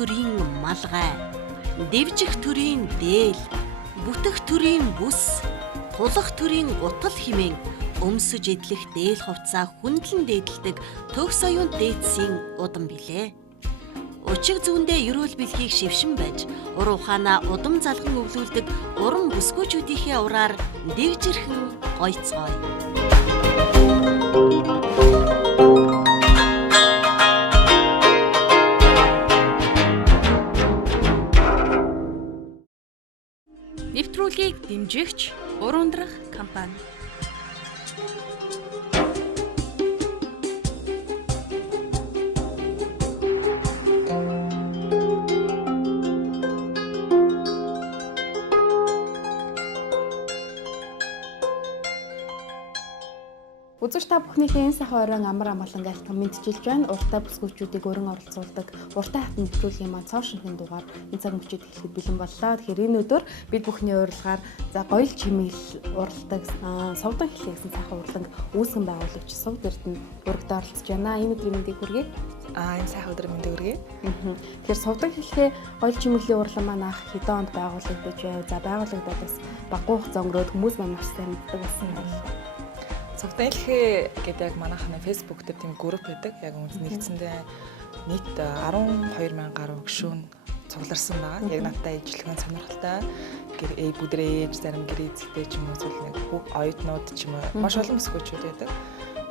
төрийн малгай, дэвжих төрийн дээл, бүтэх төрийн бүс, тулах төрийн гутал хэмээн өмсөж идэх дээл хувцаа хүндлэн дээдэлдэг төгс оюун дээдсийн удам билээ. Учиг зүүндээ ерөөл бэлхийг шившин байж, ур ухаанаа удам залган өвлүүлдэг уран бүсгүйчүүдийнхээ ураар дэгжирхэн гойцгой. Нэвтрүүлгийг дэмжигч урундрах компани. Үзэгч та бүхнийхээ энэ сайхан оройн амар амгалан айлтган мэдчилж байна. Уртаа бүсгүйчүүдийг өрн оролцуулдаг уртаа хатан нэвтрүүлгийн маань цоо шинхэн дугаар энэ цаг мөчид эхлэхэд бэлэн боллоо. Тэгэхээр энэ өдөр бид бүхний урилгаар за гоёл чимээл уралдаг совдон хэлхий гэсэн сайхан урлаг үүсгэн байгуулагч Сувд Эрдэнэ урагт оролцож байна. Энэ өдрийн мэндийг хүргэе. Энэ сайхан өдрийн мэндийг хүргэе. Тэгэхээр совдон хэлхий гоёл чимээлийн урлаг маань анх хэдэн онд байгуулагдаж байв? За байгуулагдаад бас баггүй хугацаа өнгөрөөд хүмүүс маань маш сайн мэддэг болсон юм байна. Совдон хэлхий гэдэг яг манайхны Facebook дээр тийм групп байдаг. Яг үнэс нэгдсэндээ нийт 12,000 гаруй гишүүн цугларсан байгаа. Яг надтай ижилхэн сонирхолтой бүдрээ ээж зарим гэрээ эзэгтэй ч юм уу зүйл нэг оюутнууд ч юм уу маш олон бүсгүйчүүд байдаг.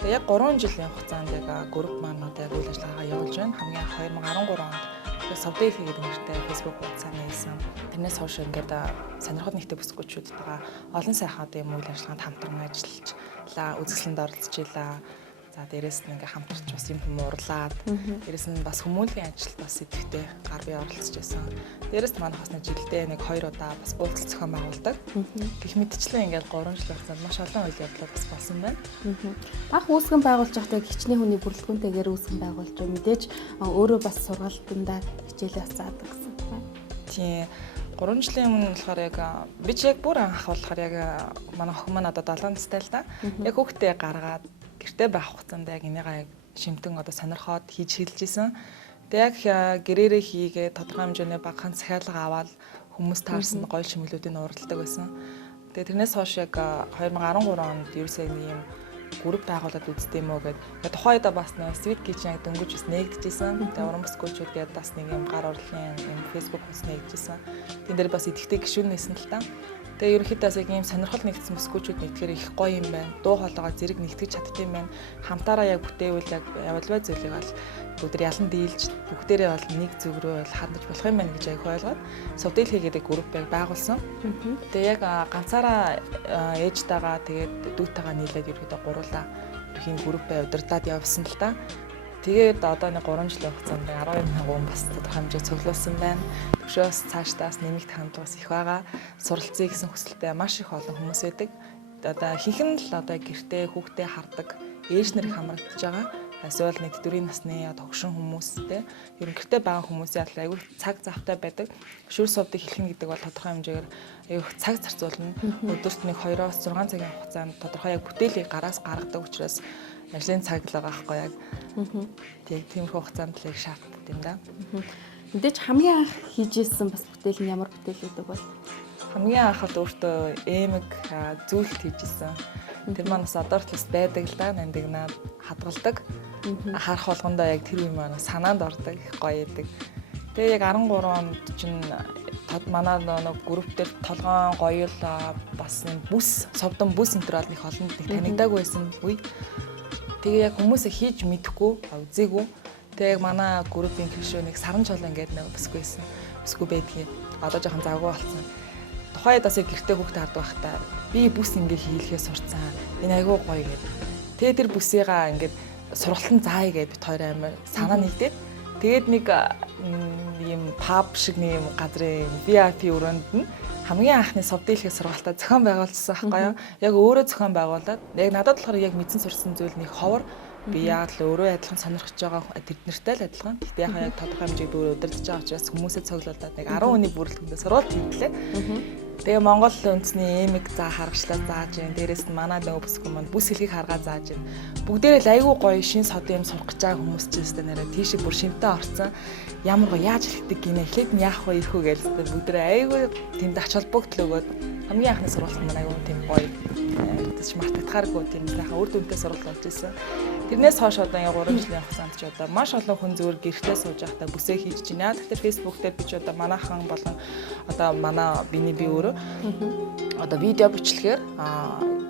Тэгээ яг 3 жилийн хугацаанд яг групп маань одоо яг үйл ажиллагаагаа явуулж байна. Хамгийн 2013 онд Совдон хэлхий гэдэг нэртэй Facebook хуудас нээсэн. Тэрнээс хойш ингээд сонирхол нэгтэй бүсгүйчүүдтэйгээ олон сайхан одоо юм үйл ажиллагаанд хамтран ажиллаж үзэсгэлэнд оролцож илаа. За дээрэс нь ингээм хамтарч бас юм уурлаад дээрэс нь бас хүмүүнлэгийн ажилд бас идэвхтэй гар бие оролцож байсан. Дээрэс нь манайхаас нэг жилдээ нэг 2 удаа бас уулзалт зохион байгуулдаг. Гэх мэтчлэн ингээд 3 жил хугацаанд маш олон үйл явдлууд бас болсон байна. Анх үүсгэн байгуулж байхдаа хичнээн хүний бүрэлдэхүүнтэйгээр үүсгэн байгуулж байгаа мэдээж өөрөө бас сургалтандаа хичээлээс заадаг гэсэн байна. Тийм 3 жилийн өмнө болохоор яг би ч яг бүр анх болохоор яг манай охин маань одоо 7 настай л да. Яг хүүхдээ гаргаад гэртээ байх хугацаанд яг энийгээ яг шимтэн одоо сонирхоод хийж хэлж исэн. Тэгээ яг гэрээрээ хийгээ тодорхой хэмжээний багахан захиалга аваад хүмүүс таарсан гоё чимэглүүдийг уралдаг байсан. Тэгээ тэрнээс хойш яг 2013 онд ерөөсөө ийм групп байгуулад үзтээ юм уу гэдэг. Тухайн үедээ бас нэг Sweet Kitchen яг дөнгөж бас нээгдэжсэн. Тэгээ уран бүсгүйчүүд гээд бас нэг юм гар урлын юм Facebook хуудас нээгдэжсэн. Тэн дээр бас идэвхтэй гишүүн нэсэн л та. Тэгээ ерөнхийдөө яг ийм сонирхол нэгдсэн бүсгүйчүүд нэгтгэхээр их гоё юм байна. Дуу хоолойгоо зэрэг нэгтгэж чаддаг юм байна. Хамтаараа яг бүтээвэл яг явуулвай зүйлийг бол бүгд ялан дийлж бүгдээрээ бол нэг зүг рүү бол хандаж болох юм байна гэж аяг ойлгоод Совдон хэлхий гэдэг группийг байгуулсан. Тэгээ яг ганцаараа ээжтэйгээ тэгээд дүүтэйгээ нийлээд ерөнхийдөө гурлаа ерхийн группээ удирдаад явсан л та. Тэгээд одоо нэг 3 жилийн хугацаанд 12,000 хүн бас тодорхой хэмжээ цуглуулсан байна. Төвшөөс цаашдаас нэмэгт хандлагаас их байгаа. Суралцъя гэсэн хүсэлтэй маш их олон хүмүүс байдаг. Одоо ихэнх нь л одоо гэртээ хүүхдээ хардаг, ээж нар их хамрагдаж байгаа. Эсвэл нэг дөрвийн насны хөгшин хүмүүстэй ерөн гэртээ байгаа хүмүүсийн аягүй цаг завтай байдаг. Шүр сувдыг хэлхэн гэдэг бол тодорхой хэмжээгээр аягүй цаг зарцуулна. Өдөрт нэг 2-6 цагийн хугацаанд тодорхой яг бүтээлийг гараас гаргадаг учраас ажлын цаг л байгаа байхгүй яг. Тэг тиймэрхүү хугацаанд л яг шаарддаг юм да. Мэдээж хамгийн анх хийжсэн бас бүтээл нь ямар бүтээл гэдэг бол хамгийн анхад өөртөө эмэг зүйлт хийжсэн. Тэр манаас одоо ч бас байдаг л да. Нандинаад хадгалдаг. Харах болгондоо яг тэр үе маань санаанд ордог их гоё яадаг. Тэгээ яг 13 онд чинь манай нэг групп дээр толгоон гоёл бас бүс совдон бүс энэ төр бол их олонд нэг танигдаагүй байсан үе. Тэгээ яг хүмүүсээ хийж мэдэхгүй үзээгүй. Тэгээ яг манай группийн гишүүнийг саран чулан гэдэг нэг бүсгүй байсан. Бүсгүй байдгийг одоо жоохон завгүй болсон. Тухайд бас гэртээ хүүхдээ хардаг байхдаа би бүс ингэ хийлгээ сурцсан. Энэ айгүй гоё гэдэг. Тэгээ тэр бүсийгаа ингээд сургалтын заая гэдэг бит хоёр амир санаа нэгдээд тэгээд нэг ийм паб шиг нэг юм газрын VIP өрөөнд нь хамгийн анхны Совдон хэлхий сургалтаа зохион байгуулсан байхгүй юу? Яг өөрөө зохион байгуулад яг надад болохоор яг мэдсэн сурсан зүйл нэг ховор би яг л өөрөө адилхан сонирхож байгаа тэднэртэй л адилхан. Гэхдээ яг тодорхой хэмжээнд өөрөө удирдах байгаа учраас хүмүүсээ цуглуулад нэг 10 хүний бүрэлдэхүүнээр сургалт хийлээ. Тэгээ Монгол үндэсний эмиг заа харгачлаа зааж байна. Дээрээс нь манай нөгөө бүсгүй маань бүс хэлхийг харгаа зааж байна. Бүгдээрээ л айгүй гоё шин содын юм сурах гэж байгаа хүмүүс ч гэсэн нэрээ тийш бүр шинтэй орцсон. Ямар гоё яаж хэлдэг гинэ эхлээд нь яах вэ ирэх үү гэж бүгдээрээ айгүй тэнд ач холбогдол өгөөд хамгийн анхны сургалт маань айгүй тийм гоё тийш мартагдахааргүй тийм сайхан үр дүнтэй сургалт болж ирсэн. Тэрнээс хойш одоо ингээ 3 жилийн хугацаанд ч одоо маш олон хүн зөвөр гэртээ сууж байхдаа бүсээ хийж байна. Тэгэхээр Facebook дээр би ч одоо манайхан болон одоо манай биний би өөрөө одоо видео бичлэгээр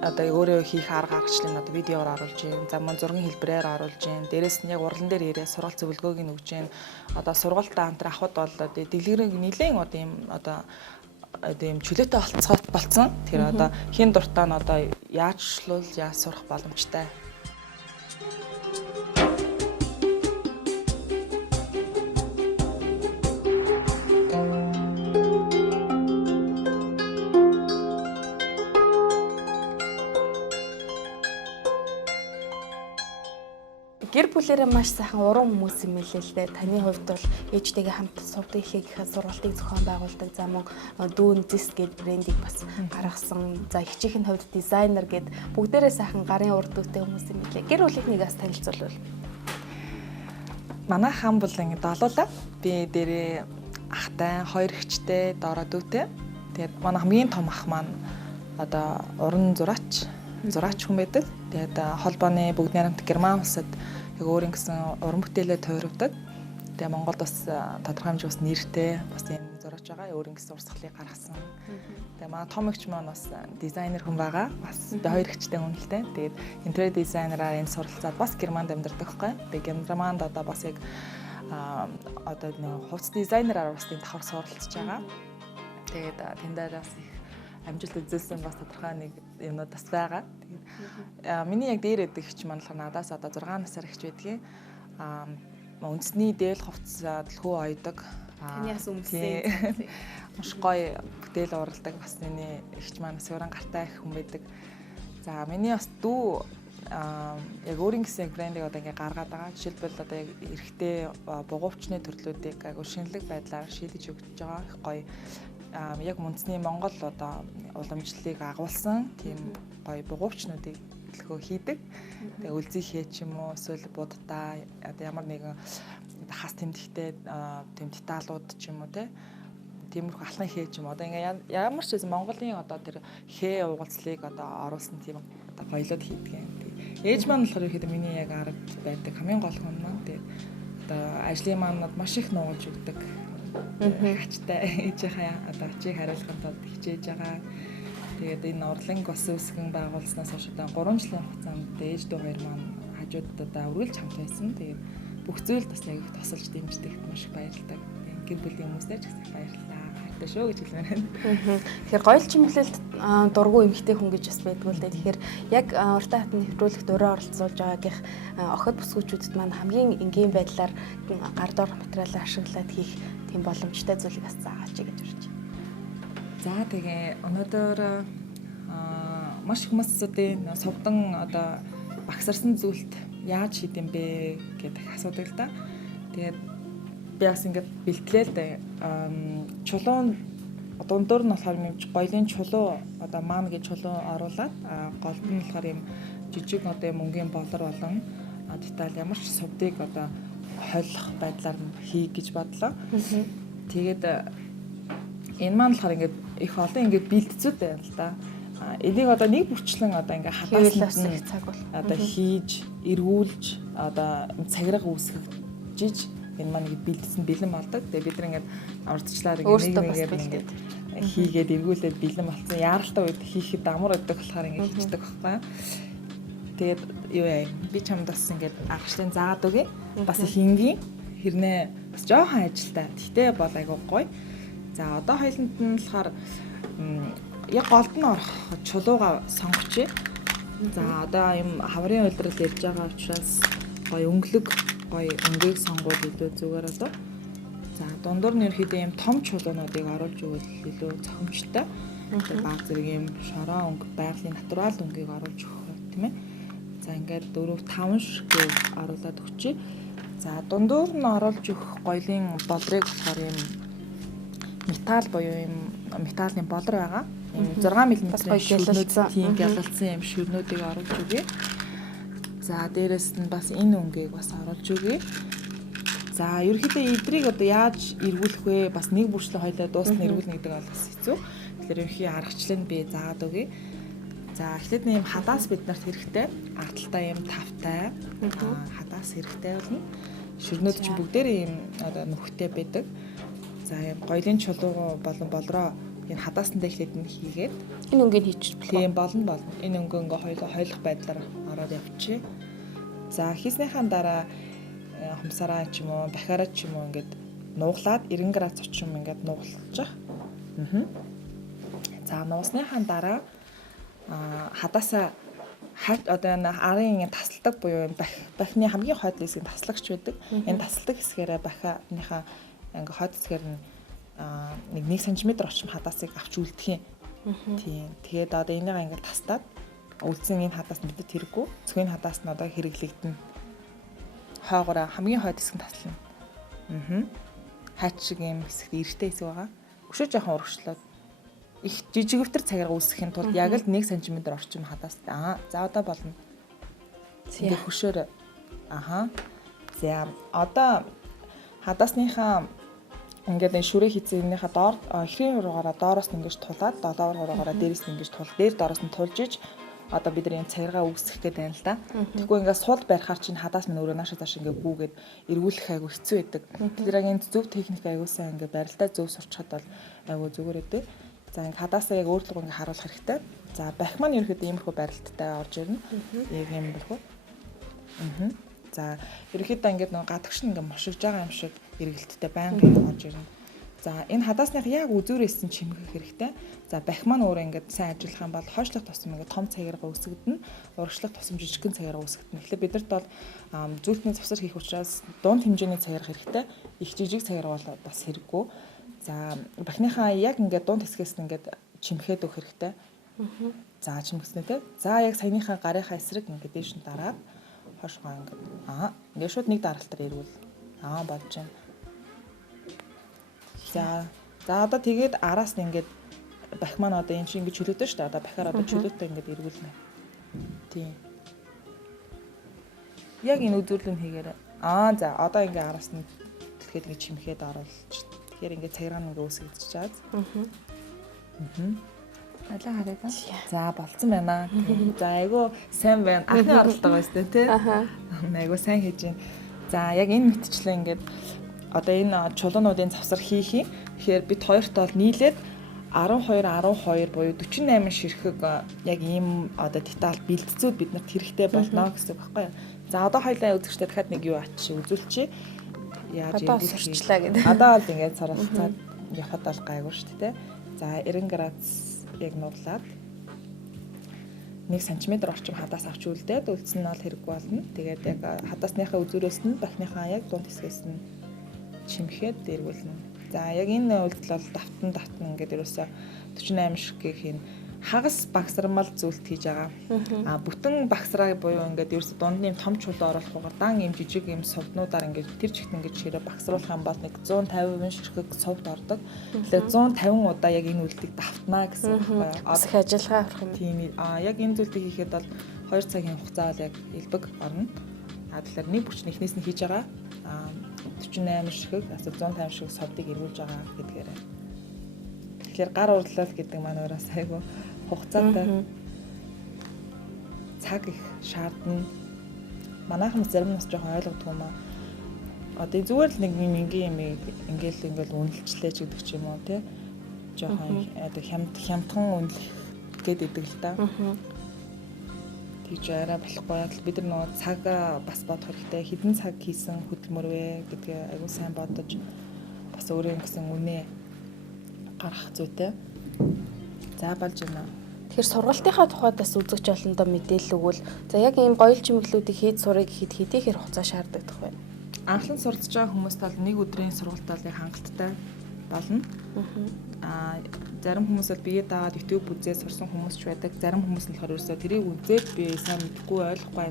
одоо өөрөө хийх арга гаргачлалыг одоо видеоор оруулж байна. За мөн зургийн хэлбэрээр оруулж байна. Дээрээс нь яг урлан дээр ирээ сургалт зөвлөгөөг нь өгж байна. Одоо сургалтаа хамтран авахд бол одоо дэлгэрэнг нэлээд одоо юм одоо ийм чөлөөтэй болцсон. Тэр одоо хин дуртай нь одоо яаж сурах боломжтой. Гэр бүлэрээ маш сайхан уран хүмүүс юм хэлээ л дээ. Таны хувьд бол ээжтэйгээ хамт суудаг ихэнх сургалтыг зохион байгуулдаг. За мөн дүүн зис гэдэг брендийг бас гаргасан. За хичээхийн хувьд дизайнер гэд бүгдээрээ сайхан гарын урд дүүтэй хүмүүс юм хэлээ. Гэр бүлийнхнийг бас танилцуулбал. Манай хам бол ингэ долоолаа. Би дээрээ ахтай, 2 эгчтэй, доороо дүүтэй. Тэгээд манай хамгийн том ах маань одоо уран зураач хүн байдаг. Тэгээд холбооны бүгд найрамд Герман улсад яг өөрийн гэсэн уран бүтээлээ тойрвдаг. Тэгээ Монголд бас тодорхой хэмжээ бас нэртэй бас юм зураач байгаа. Өөрийн гэсэн урсгалыг гаргасан. Тэгээ манай том эгч маань бас дизайнер хүн байгаа. Бас 2 эгчтэй хүн л дээ. Тэгээд интерьер дизайнераар энэ суралцаад бас Германд амьдардаг байхгүй. Тэгээ Германд одоо бас яг одоо нэг хувцас дизайнераар бас тийм давхар суралцж байгаа. Тэгээд тэндээ бас их амжилт үзүүлсэн бас тодорхой нэг юмнууд бас байгаа. Тэгээд миний яг дээр эдэг хч маань болохоор надаас одоо 6 насаар хч байдгийг. Үндэсний дээл хувцас дэлхүү ойдог. Таны бас өмсөн. Маш гоё бүтээл уралдаг бас миний хч маань суран гартай их хүн байдаг. За миний бас дүү яг өөрийн гэсэн брендийг одоо ингээ гаргаад байгаа. Жишээлбэл одоо яг эрэгтэй бугуувчны төрлүүдийг агуу шинэлэг байдлаар шийдэж өгч байгаа. Их гоё яг үндэсний Монгол одоо уламжлалыг агуулсан тийм гоё бугуувчнуудыг төлхөө хийдэг. Тэгээ үлзий хээ ч юм уу эсвэл буддаа одоо ямар нэгэн хас тэмдэгтэй тийм деталууд ч юм уу тиймэрхүү алхан хээ ч юм одоо ингээ ямар ч зүйл Монголын одоо тэр хээ уугалцлыг одоо оруулсан тийм одоо гоёлоод хийдэг юм. Ээж маань болохоор ихэд миний яг ард байдаг хамгийн гол хүн маань тэгээд одоо ажлын маанууд маш их нуугуулж өгдөг. Ачтай ээжийнхээ одоо ачийг хариулахад хичээж байгаа. Тэгээд энэ урланг бас үүсгэн байгуулснаас хойш одоо 3 жилийн хугацаанд ээж дүү хоёр маань хажуудад одоо үргэлж хамт байсан. Тэгээд бүх зүйл бас яг их тусалж дэмждэгт маш их баярлалаа. Гэр бүлийн хүмүүстээ ч их баярлалаа. Хайртай шүү гэж хэлмээр байна. Тэгэхээр гоёл чимэглэлд дургу эмхтэй хүн гэж бас байдгүй л дээ. Тэгэхээр яг уртаа хатны нэвтрүүлэгт өөрөө оролцуулж байгаагийнх охид бүсгүүчүүдэд маань хамгийн энгийн байдлаар гар дор материалаа ашиглаад хийх тийм боломжтой зүйлийг бас заагач гэж урьж. За тэгээ өнөөдөр маш их хүмүүсийн сувдан одоо багсарсан зүйлд яаж хийдэм бэ гэдэг асуудаг л да. Тэгээд би бас ингээд бэлтлээ л дээ. Чулуун дундуур нь болохоор нэг гоёлын чулуу одоо маан гэж чулуу оруулаад голд нь болохоор юм жижиг одоо мөнгөний болор болон деталь ямар ч сувдыг одоо хойлох байдлаар хий гэж бодлоо. Тэгээд энэ маань болохоор ингээд их олон ингээд бэлтцүүд байна л да. Энийг одоо нэг бүрчлэн одоо ингээд хадаас нэг цаг бол одоо хийж, эргүүлж, одоо цагираг үүсгэж энэ маань ингээд бэлдсэн бэлэн болдог. Тэгээд бид нар ингээд урдчлаар ингээд хийгээд эргүүлээд бэлэн болсон. Яаралтай үед хийхэд амар өгдөг болохоор ингээд хийдэг байхгүй. Тэгээд юу яа би чамд бас ингээд аргачлалын заагаад өгье. Бас их энгийн хэрнээ бас жоохон ажилтай. Тэгтээ бол айгуу гоё. За одоо хоёуланд нь болохоор яг голд нь орох чулууга сонгоч. За одоо юм хаврын уйлдрал ярьж байгаа учраас гоё өнгөлөг гоё өнгийг сонгуул илүү зүгээр одоо. За дундуур нь ерөөхдөө юм том чулуунуудыг оруулж өгвөл илүү цохимжтой. Баг зэрэг юм шороо өнгө, байгалийн натурал өнгийг оруулж өгөх тийм ээ. За ингээд 4-5 ширхэг оруулаад өгчээ. За дундуур нь оруулж өгөх гоёлын болрыг болохоор юм металл буюу юм металлын болор байгаа. Ийм 6 мм-ийн шүрнүүд тийм гялалцсан юм шүрнүүдийг оруулж өгье. За дээрэс нь бас энэ өнгийг бас оруулж өгье. За ерөнхийдөө эдрийг одоо яаж эргүүлэх вэ? Бас нэг бүрчлээ хоёлаа дуусна эргүүлнэ гэдэг бол бас хэцүү. Тэгэхээр ерөнхий аргачлал нь би заагаад өгье. За эхлээд ийм хадаас бид нарт хэрэгтэй. Ардталтай ийм тавтай хадаас хэрэгтэй болно. Шүрнүүд чинь бүгдээрээ ийм одоо нүхтэй байдаг. За ийм гоёлын чулуу болон болроо энэ хадаасандаа эхлээд нь хийгээд энэ өнгийг хийчих тийм болно. Энэ өнгө хоёулаа хойлох байдлаар ороод явчих. За хийснийхаа дараа хумсараа ч юм уу, дахиараа ч юм уу ингээд нууглаад 90 градус орчим ингээд нугалчих. За нуусныхаа дараа хадаасаа одоо энэ арын тасалдаг буюу бахны хамгийн хойд хэсгийн таслагч байдаг. Энэ тасалдаг хэсгээрээ баханыхаа ингээ хойд хэсгээр нь нэг 1 см орчим хадаасыг авч үлдэх юм. Тийм. Тэгээд одоо энийг ингээ тастаад үлдсэн энэ хадаас нь бидэд хэрэггүй. Зөвхөн хадаас нь одоо хэрэглэгдэнэ. Хойгоороо хамгийн хойд хэсэг нь таслана. Хаач шиг юм хэсэгт эрттэй хэсэг байгаа. Өшөө жоохон урагшлаад их жижигвтер цагаараа үүсгэхийн тулд яг л 1 см орчим хадаас за одоо болно. Тэгээ хөшөөр За одоо хадаасныхаа ингээд энэ шүрээ хийцэнийхаа доор эхрийн ургаараа доороос нь ингэж тулаад долоо ургаараа дээрээс нь ингэж тул дээр доороос нь тулж иж одоо бид нар энэ цагаараа үүсгэх гээд байна л да. Тэгвэл ингээд сул барихаар чинь хадаас минь өөрөө наашаа цааш ингээд гүүгээд эргүүлэх айгу хэцүү байдаг. Тэгэхээр энэ зөв техник айгуусаа ингээд барилдаа зөв сурчхад бол айгу зүгээр байдаг. За ингээд хадаасаа яг өөрчлөгөө ингээд харуулах хэрэгтэй. За бах маань ерөөхдөө иймэрхүү барилттай орж ирнэ. Яг юм болов уу? За ерөөхдөө ингээд нэг гадагш нь ингээд мошигж байгаа юм шиг эргэлттэй байнга орж ирнэ. За энэ хадаасных яг үзүүрээс нь чимгэх хэрэгтэй. За бах маань өөрөө ингээд сайн ажиллах юм бол хойшлох тусам ингээд том цагаараа үүсгэгдэнэ. Урагшлах тусам жижигхэн цагаараа үүсгэгдэнэ. Тэгэхээр бид нарт бол зүйлтний завсар хийх учраас дунд хэмжээний цагаараа хэрэгтэй. Их жижиг цагаараа бол бас хэрэггүй. За бахныхаа яг ингээд дунд хэсгээс нь ингээд чимхэд өгөх хэрэгтэй. За чимгснэ тэ. За яг саяныхаа гарынхаа эсрэг ингээд дээш нь дараад хошгоо ингээд ингээд шууд нэг даралтаар ирвэл болж байна. За одоо тэгээд араас нь ингээд бах маань одоо энэ чинь ингээд чөлөөтэй шүү дээ. Одоо бахаар одоо чөлөөтэй ингээд эргүүлнэ. Тийм. Яг энэ үзүүлэлт хийгээрэй. За одоо ингээд араас нь тэгэхээр ингээд чимхэд оруулж. Тэгэхээр ингээд цагаан ингээд үүсгэж чаад. Алаа хараад. За болцсон байна. За айгу сайн байна. Анхны оролтоо байна шүү дээ, тий. Айгу сайн хийж байна. За яг энэ мэтчлээ ингээд одоо энэ чулуунуудын завсар хийх юм. Тэгэхээр бид хоёртоо нийлээд 12 буюу 48 ширхэг яг ийм одоо деталь бэлтцүүд биднэрт хэрэгтэй болно гэсэн үг байхгүй юу. За одоо хоёлаа үзэгчтэй дахиад нэг юу ачиж үзүүлчихье. Яаж одоо сурчлаа гэдэг. Одоо бол ингээд царалцаад явхад бол гайгүй шүү дээ. За 90 градус яг нуглаад 1 см орчим хадаас авч үлдээд үлдсэн нь бол хэрэггүй болно. Тэгээд яг хадаасныхаа үзүүрээс нь бахныхаа яг дунд хэсгээс нь чимхэд эргүүлнэ. За яг энэ үйлдэл бол давтан ингээд ерөөсө 48 ширхгийн хагас багсрамал зүйлт хийж байгаа. Бүтэн багсраа буюу ингээд ерөөсө дундны том чулуу оруулахгүйгээр дан юм жижиг юм сувднуудаар ингээд тэр чигт ингээд ширээ багсруулах юм бол нэг 150 ширхэг сувд ордог. Тэгэхээр 150 удаа яг энэ үйлдэлийг давтнаа гэсэн үг байна. Их ажиллагаа авах юм. Тийм яг энэ зүйлийг хийхэд бол 2 цагийн хугацаа бол яг элбэг орно. Тэгэхээр нэг бүчний эхнээс нь хийж байгаа. 48 ширхэг, 150 ширхэг сувдыг эргүүлж байгаа гэдгээрээ. Тэгэхээр гар урлал гэдэг маань өөрөөс айгүй хугацаатай цаг их шаардна. Манайхан зарим нас жоохон ойлгодгүй юм аа. Одоо зүгээр л нэг ингийн юм ингээл үнэлчлээ ч гэдэг ч юм уу тий. Жоохон одоо хямдхан үнэлэх гэдэг л да. Тэгж арай болохгүй. Бид нар нөгөө цаг бас бодох хэрэгтэй. Хэдэн цаг хийсэн хөдөлмөр вэ гэдгээ айгүй сайн бодож бас өөрөө гэсэн үнэ гаргах зүйтэй. За болж байна. Тэгэхээр сургалтынхаа тухайд бас үзэгч олондоо мэдээлэл өгвөл за яг ийм гоёл чимэглүүдийг хийж сурах гэхэд хэдийгээр хугацаа шаарддаг вэ? Анхлан суралцж байгаа хүмүүст бол нэг өдрийн сургалтад яг хангалттай болно. Зарим хүмүүс бол бие даагаад YouTube үзээд сурсан хүмүүс ч байдаг. Зарим хүмүүс нь болохоор ерөөсөө тэрийг үзээд би сайн мэдгүй ойлгохгүй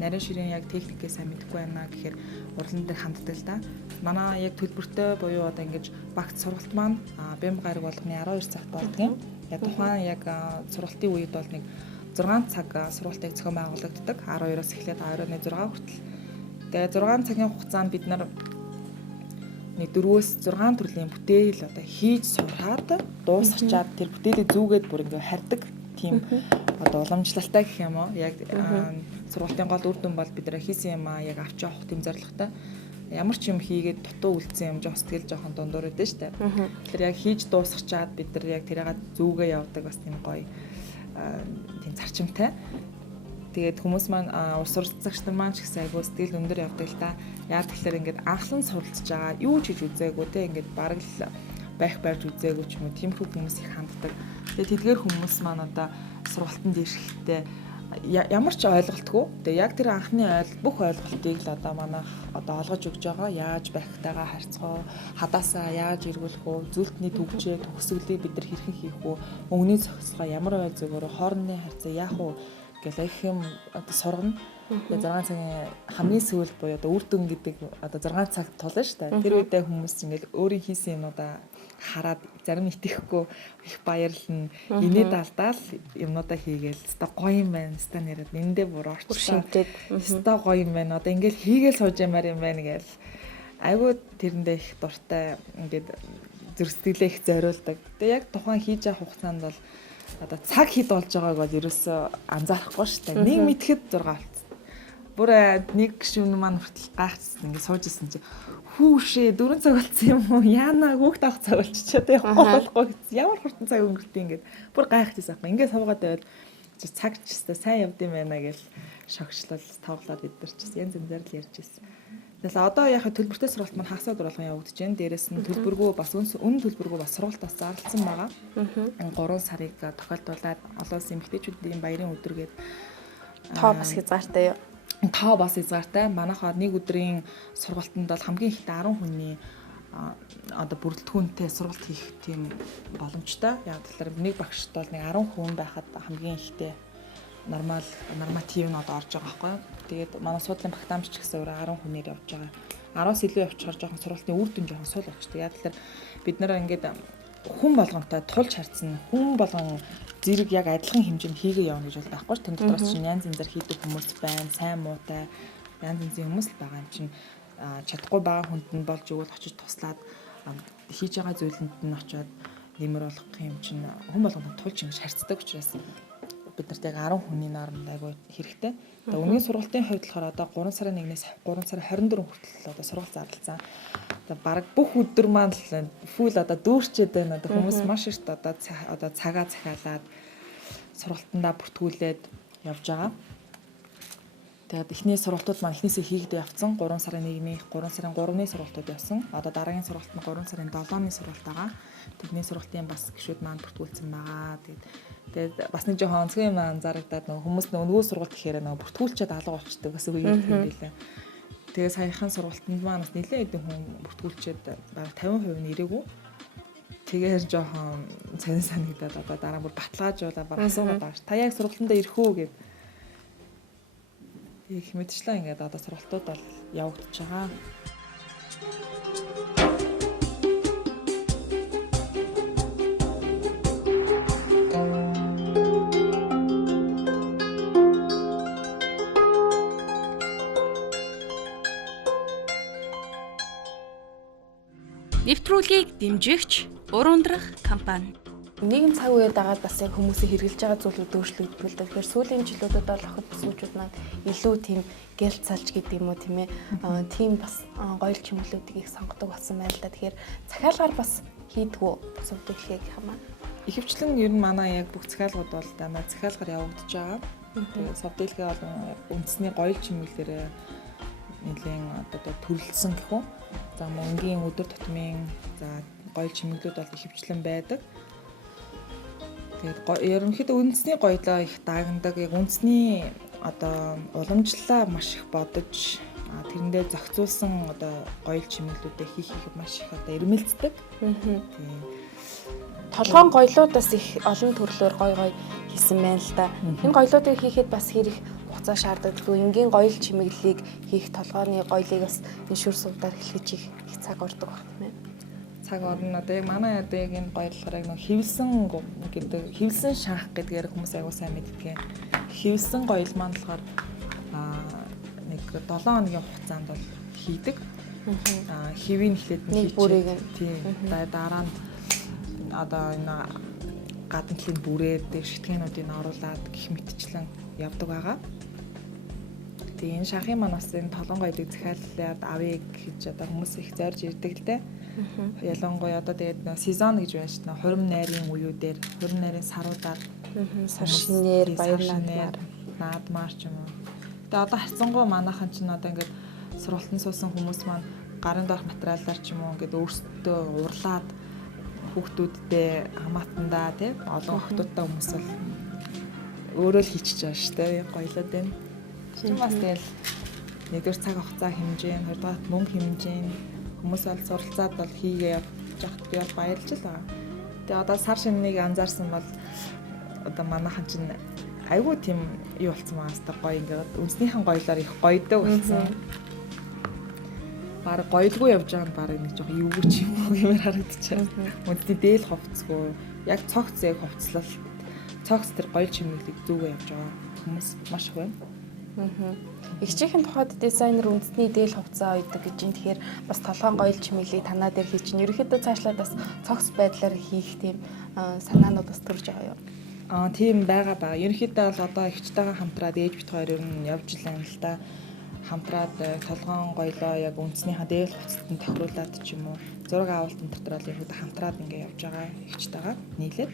нарийн ширийн яг техникээ сайн мэдэхгүй байна гэхээр урлан дээр ханддаг л да. Манай яг төлбөртэй буюу одоо ингэж багт сургалт маань бэм гараг болгоны 12 цагт болдог юм. Яг тухайн яг сургалтын үед бол нэг 6 цаг сургалтыг зохион байгуулагддаг. 12-оос эхлээд оройн 6 хүртэл. Тэгээ 6 цагийн хугацаанд бид нар нэг 4-өөс 6 төрлийн бүтээл одоо хийж сураад дуусгачаад тэр бүтээлийг зүүгээд бүр ингээ харьдаг тийм одоо уламжлалтай гэх юм уу. Яг сургалтын гол үр дүн бол бид нар хийсэн юм яг авч явах тийм зорилготой. Ямар ч юм хийгээд дутуу үлдсэн юм жоо сэтгэл жоохон дундуур өгдөө штэ. Тэгэхээр яг хийж дуусгачаад бид нар яг тэрийг зүүгээ явдаг бас тийм гоё тийм зарчимтай. Тэгээд хүмүүс маань урс суралцагч нар маань ч гэсэн айгуу сэтгэл өндөр явдаг л та. Яа тэгэхээр ингээд анхлан суралцж байгаа юу ч хийж үзээгүй те ингээд бараг л байх барьж үзээгүй ч юм уу тиймэрхүү хүмүүс их ханддаг. Тэгээд тэдгээр хүмүүс маань одоо сургалтанд ирэхдээ ямар ч ойлголтгүй. Тэгээд яг тэр анхны бүх ойлголтыг л одоо манайх одоо олгож өгж байгаа. Яаж байхтайгаа харьцгаа, хадаасаа яаж эргүүлэх вэ? Зүлтний төгжээ, төгсгөлийг бид нар хэрхэн хийх вэ? Өнгөний зохицолгоо ямар бай зөвгөөрөө хоорондын харьцаа яах вэ? Гэл их юм одоо сургана. Тэгээ 6 цагийн хамгийн сүүлд буюу одоо үр дүн гэдэг одоо 6 цаг тулна шүү дээ. Тэр үедээ хүмүүс ингээл өөрийн хийсэн юмудаа хараад зарим итгэхгүй их баярлна. Инээд алдаал юмудаа хийгээл өстой гоё юм байна. Өстой нэрэд эндээ бүр орчлоо. Өстой гоё юм байна. Одоо ингээл хийгээл сууж ямаар юм байна гээл. Айгуу тэрэндээ их дуртай ингээд зүрх сэтгэлээ их зориулдаг. Тэгээ яг тухайн хийж авах хугацаанд бол одоо цаг хэд болж байгааг бол ерөөсөө анзаарахгүй шүү дээ. Нэг мэтгэд 6 болцсон. Бүр нэг шивнэ маань хүртэл гайхчихсан. Ингээд сууж исэн чи хүүшээ 4 цаг болцсон юм уу? Яана хүүхд авах цаг болчихоо тэ болохгүй гэсэн. Ямар хурдан цаг өнгөртөө ингээд бүр гайхчихсан аахгүй. Ингээд суугаад байвал цаг ч өстой сайн явд юм байна гэж шогчлол тоглоод бид нар ч янз янзаар л ярьж ирсэн. Тэгээс одоо яг төлбөртэй сургалт маань хагасаа дурлах явагдаж байна. Дээрээс нь төлбөргүй бас өмнө төлбөргүй бас сургалтаас зарласан байгаа. 3 сарыг тохиолдуулаад олон улсын эмэгтэйчүүдийн баярын өдөр гээд тоо бас хязгаартай юу? Тоо бас хязгаартай. Манайхаар нэг өдрийн сургалтанд бол хамгийн ихдээ 10 хүний одоо бүрэлдэхүүнтэй сургалт хийх тийм боломжтой. Яг тэгэхээр нэг багшд бол нэг 10 хүн байхад хамгийн ихдээ норматив нь одоо орж байгаа байхгүй юу. Тэгээд манай суудлын багтаамж ч гэсэн өөрөө 10 хүнээр явж байгаа. 10-аас илүү явчихаар жоохон сургалтын үр дүн жоохон сул болчтой. Яг тэгэхээр бид нэр ингээд хүн болгонтой тулж харьцсан, хүн болгон зэрэг яг адилхан хэмжээнд хийгээ явна гэж бол байхгүй ш. Тэн дотроос чинь янз янзаар хийдэг хүмүүс байна, сайн муутай янз янзын хүмүүс л байгаа юм чинь чадахгүй байгаа хүнд нь болж өгвөл очиж туслаад хийж байгаа зүйлэнд нь очиод нэмэр болгох юм чинь хүн болгонд тулж ингэж харьцдаг учраас бид нарт яг 10 хүний наармд айгүй хэрэгтэй. Тэгээ өнгийн сургалтын хувьд болохоор одоо 3 сарын 1-ээс 3 сарын 24 хүртэл одоо сургалт зарлалцсан. Тэгээ баг бүх өдөр маань л фул одоо дүүрчээд байна. Одоо хүмүүс маш их одоо цагаа захиалаад сургалтандаа бүртгүүлээд явж байгаа. Тэгээд эхний сургалтууд маань эхнээсээ хийгдээ явцсан. 3 сарын 1-ний 3 сарын 3-ны сургалтууд явсан. Одоо дараагийн сургалт нь 3 сарын 7-ны сургалт байгаа. Тэрний сургалтын бас гишүүд маань бүртгүүлсэн байгаа. Тэгээд бас нэг жоохон онцгой юм анзаарагдаад нөгөө хүмүүс нөгөө сургалт гэхээр нөгөө бүртгүүлчихэд алга болчдөг гэсэн үг юм билээ. Тэгээд саяхан сургалтанд маань бас нэлээд хэдэн хүн бүртгүүлчихэд бараг 50% нь ирээгүй. Тэгээд жоохон сонир санагдаад одоо дараа бүр баталгаажуулаад бараг асуугаад байгаа ш. Та яг сургалтандаа ирэх үү гэв. Их мэдчлээ ингээд одоо сургалтууд бол явагдаж байгаа. Нэвтрүүлгийг дэмжигч урундрах компани. Нийгэм цаг үед дагаад бас яг хүмүүсийн хэрэгжилж байгаа зүйлүүд өөрчлөгдөлтэй. Тэгэхээр сүүлийн жилүүдэд бол охид бүсгүүчүүд маань илүү тийм гялцалж гэдэг юм уу тийм ээ. Тийм бас гоёл чимэглүүдийг их сонгодог болсон байна л да. Тэгэхээр захиалгаар бас хийдгүү сувдэглэхийг хамаа. Ихэвчлэн ер нь манай яг бүх захиалгууд бол даа захиалгаар явагдаж байгаа. Тэгээд сувдэглэхээ бол үндэсний гоёл чимэглэлээр нэлийн одоо төрөлдсөн гэх үү. За мөнгийн өдөр тутмын за гоёл чимэглүүд бол ихэвчлэн байдаг. Тэгээд ерөнхийдөө үндэсний гоёлоо их даагнадаг. Яг үндэсний одоо уламжлалаа маш их бодож тэрэндээ зохицуулсан одоо гоёл чимэглүүдээ хийх маш их одоо эрмэлздэг. Тийм. Толгоон гоёлуудаас их олон төрлөөр гой хийсэн байна л да. Энэ гоёлуудыг хийхэд бас хэрэг хугацаа шаарддаг. Энгийн гоёл чимэглэлийг хийх толгойн гоёлыг бас энэ шүр сувдаар хэлхэж их цаг ордог баг тийм ээ. Цаг орно. Одоо яг манай одоо яг энэ гоёлохоор яг нэг хевсэн гэдэг хевсэн шанх гэдгээр хүмүүс аягүй сайн мэддэг. Хевсэн гоёл маань болохоор нэг 7 хоногийн хугацаанд бол хийдэг. Хэвийн эхлээд нэг бүрийг тийм. Дараа нь одоо энэ гадна талын бүрээд шитгээнүүдийг оруулаад гих мэтчлэн явдаг байгаа. Тэгээ энэ шахын маань бас энэ толон гоёлыг захиаллаад авъя гэж одоо хүмүүс их зорж ирдэг л дээ. Ялангуяа одоо тэгээд сезон гэж байна шүү дээ. Хурим найрын үеүүдээр, хурим найрын саруудаар сар шинээр, баяр наадмаар ч юм уу. Тэгээ одоо харцангуй манайхан ч одоо ингээд сургалтын суусан хүмүүс маань гарын доорх материалаар ч юм уу ингээд өөрсдөө урлаад хүүхдүүдтэй хамаатандаа тий олон хүүхдүүдтэй хүмүүс бол өөрөө л хийчихэж байгаа шүү дээ. Гоёлоод байна. Тийм бас тэгэл нэгдүгээр цаг хугацаа хэмжээ, хоёрдугаар мөнгө хэмжээ хүмүүс бол суралцаад бол хийгээ явж явахд би бол баярлж л байгаа. Тэгээ одоо сар шинэнийг анзаарсан бол одоо манайхан чинь айгүй тийм юу болсон маа хэвээр гоё ингээд үнснийхэн гоёлоор их гоёдаг болсон. Бараг гоёлгүй явж байгаа нь бараг нэг жоох эвгүй ч юм уу гэмээр харагдчихсан. Үнэндээ дээл хувцсгүй яг цогц яг хувцлалт цогц тэр гоёл чимэглэлийг зүгээ явж байгаа хүмүүс маш их байна. Игчийн тухайд дизайнер үндэсний дээл хувцас ойдог гэж юм. Тэгэхээр бас толгойн гоёл чимэглэлийг танаа дээр хий чинь ерөөхдөө цаашлаад бас цогц байдлаар хийх тийм санаанууд бас төрж байгаа юу? Тийм байгаа. Ерөнхийдөө бол одоо ихчтэйгээ хамтраад ээж бит хоёр ер нь явж илэн л та. Хамтраад толгоон гоёлоо яг үндснийхээ дээл хувцастанд тохируулаад ч юм уу зураг авалтын дотор л ерөөдөө хамтраад ингээ явж байгаа ихчтэйгээ нийлээд.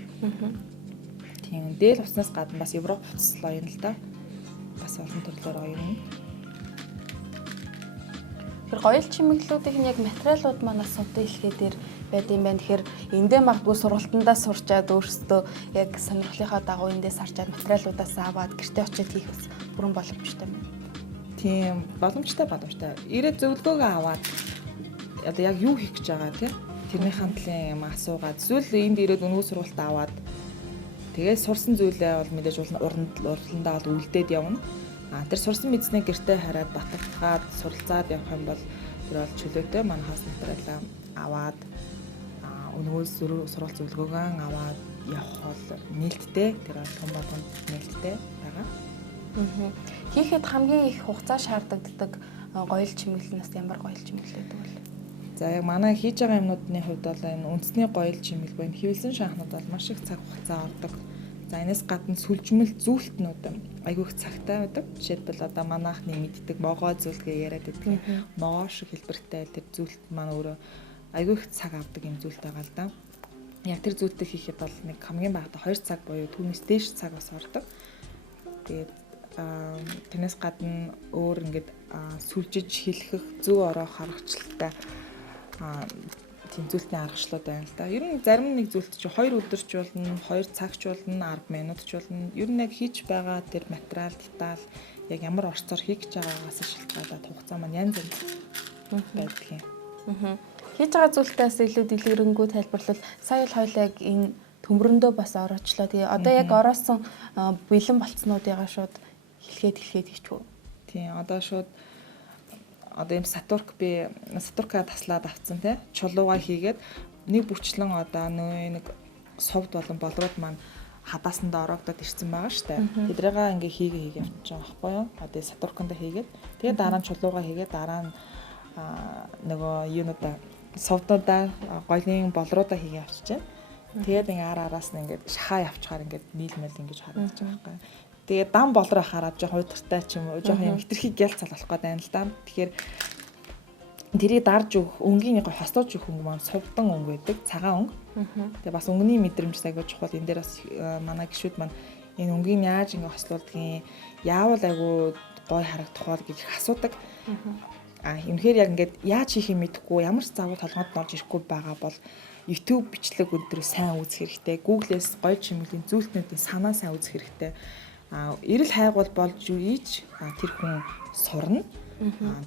Тийм дээл хувцаснаас гадна бас Европ хувцас л оёно л да. Бас олон төрлөөр оёно. Тэр гоёл чимэглэлүүдийн яг материалууд манаас сувд хэлхээ дээр байд юм байна. Тэгэхээр эндээ магадгүй сургалтандаа сурчаад өөрсдөө яг сонирхлынхаа дагуу эндээс харчаад материалуудаас аваад гэртээ очиод хийх бас бүрэн боломжтой байна. Тийм боломжтой. Ирээд зөвлөгөөгөө аваад одоо яг юу хийх гэж байгаа тийм тэрний хандлын юм асуугаад эсвэл энд ирээд өнгөө сургалт аваад тэгээд сурсан зүйлээ бол мэдээж уралдаа бол үлдээд явна. Тэр сурсан мэдснээ гэртээ хараад баталгаад суралцаад явах юм бол тэр бол чөлөөтэй манахаас материалаа аваад өнгөөс сургалт зөвлөгөөгөө аваад явах бол нээлттэй тэр бол том болгонд нээлттэй байгаа. Хийхэд хамгийн их хугацаа шаарддаг гоёл чимэглэл нь ямар гоёл чимэглэл гэдэг вэ? За яг манай хийж байгаа юмнуудны хувьд бол энэ үндэсний гоёл чимэглэл байна. Хэвлсэн шахнууд бол маш их цаг хугацаа ордог. За энэс гадна сүлжмэл зүйлтнүүд айгүй их цагтай байдаг. Жишээлбэл одоо манайхны мэддэг могоо зүйлгээ яриад байдаг. Могоо шиг хэлбэртэй тэр зүйлт маань өөрөө айгүй их цаг авдаг юм зүйлт байгаа л да. Яг тэр зүйлтийг хийхэд бол нэг хамгийн багадаа 2 цаг буюу түүнээс дээш цаг бас ордог. Тэгээд тэрнээс гадна өөр ингээд сүлжиж хэлхэх зөв ороо харгачлалтай тийм зүйлтийн аргачлалууд байна л да. Ер нь зарим нэг зүйлт чи 2 өдөр ч болно, 2 цаг ч болно, 10 минут ч болно. Ер нь яг хийж байгаа тэр материал, деталь яг ямар орцоор хийх гэж байгаагаас шалтгаалаад хугацаа маань янз бүр байдаг юм. Хийж байгаа зүйлтээс илүү дэлгэрэнгүй тайлбарлал сая л хоёул яг энэ төмрөндөө бас ороочлоо. Тэгээ одоо яг ороосон бэлэн болцснуудыгаа шууд хэлхээд хийчихв. Тийм одоо шууд одоо юм сатурка таслаад авцсан тий чулуугаа хийгээд нэг бүчлэн одоо нэг совд болон болрууд маань хадаасандаа ороогдоод ирсэн байгаа штэ. Тэдрээгээ ингээ хийгээ явчихж байгаа байхгүй юу? Одоо сатурканда хийгээд тэгээд дараа нь чулуугаа хийгээд дараа нь нөгөө юунуудаа совдуудаа гоёлын болруудаа хийгээ авчиж байна. Тэгээд ингээ араас нь ингээ шахаа явчихаар ингээ нийлмэл ингэж харагдаж байгаа байхгүй юу? Тэгээд дан болроо хараад жоохон уйдгартай ч юм уу жоохон юм хитрхи гялц залах гээд байна л да. Тэгэхээр тэрийг дарж өгөх өнгийн нэг хостооч өгөх өнгө маань сувдан өнгө байдаг, цагаан өнгө. Тэгээ бас өнгөний мэдрэмж айгүй чухал. Энэ дээр бас манай гишүүд маань энэ өнгийг яаж ингэ хослуулдгийг, яавал айгүй гой харагдах бол гэж асуудаг. Үнэхээр яг ингээд яаж хийх юм мэдэхгүй, ямар ч заавал толгойд орж ирэхгүй байгаа бол YouTube бичлэг өндөр сайн үзэх хэрэгтэй. Google-с гоё чимэглэлийн зүйлтнүүдийн санаа сайн үзэх хэрэгтэй. Эрэл хайгуул болж ийж тэр хүн сурна.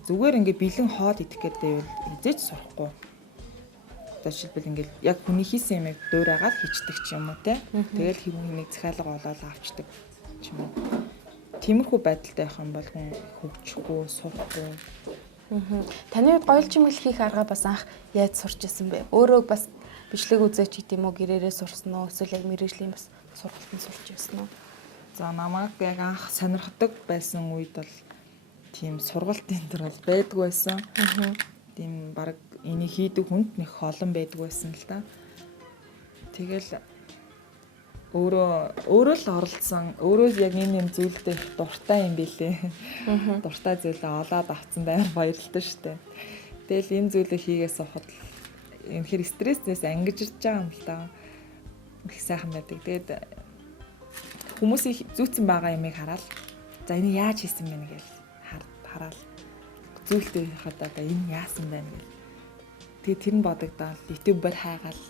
Зүгээр ингээ бэлэн хоод идэх гэдэг бол эзэж сурахгүй. Одоо жишээлбэл ингээл яг хүний хийсэн юмыг дуурайгаад хийчдэг ч юм уу те. Тэгэл хэвэн хэнийг захиалга болоод авчдаг ч юм уу. тиймэрхүү байдалтай байх юм бол хүн хөгжихгүй, сурахгүй. Таны хувьд гоёл чимэл хийх арга бас анх яаж сурч ирсэн бэ? Өөрөө бас бичлэг үзээч гэдэг юм уу, гэрээрээ сурсан уу? Эсвэл яг мэрэгжлийн бас сургалтанд сурч ирсэн үү? За намайг яг анх сонирхдаг байсан үед бол тийм сургалтын дээр бол байдгүй байсан. Тийм баг энийг хийдэг хүнд нэг олон байдгүй байсан л да. Тэгэл өөрөө л оролцсон. Өөрөө яг энэ юм зүйлдээ их дуртай юм билээ. Дуртай зүйлээ олоод авсан байр баярлалтай шүү дээ. Тэгэл энэ зүйлийг хийгээс ухад үнэхээр стресснээс ангиж ирж байгаа юм л да. Их сайхан байдаг. Тэгээд хүмүүсийн зүүцэн байгаа юмыг хараад за энэ яаж хийсэн бэ гэж хараад зүйлтэй хадаа энэ яасан байна гэх. Тэгээд тэр нь бодогдоод YouTube-аар хайгаал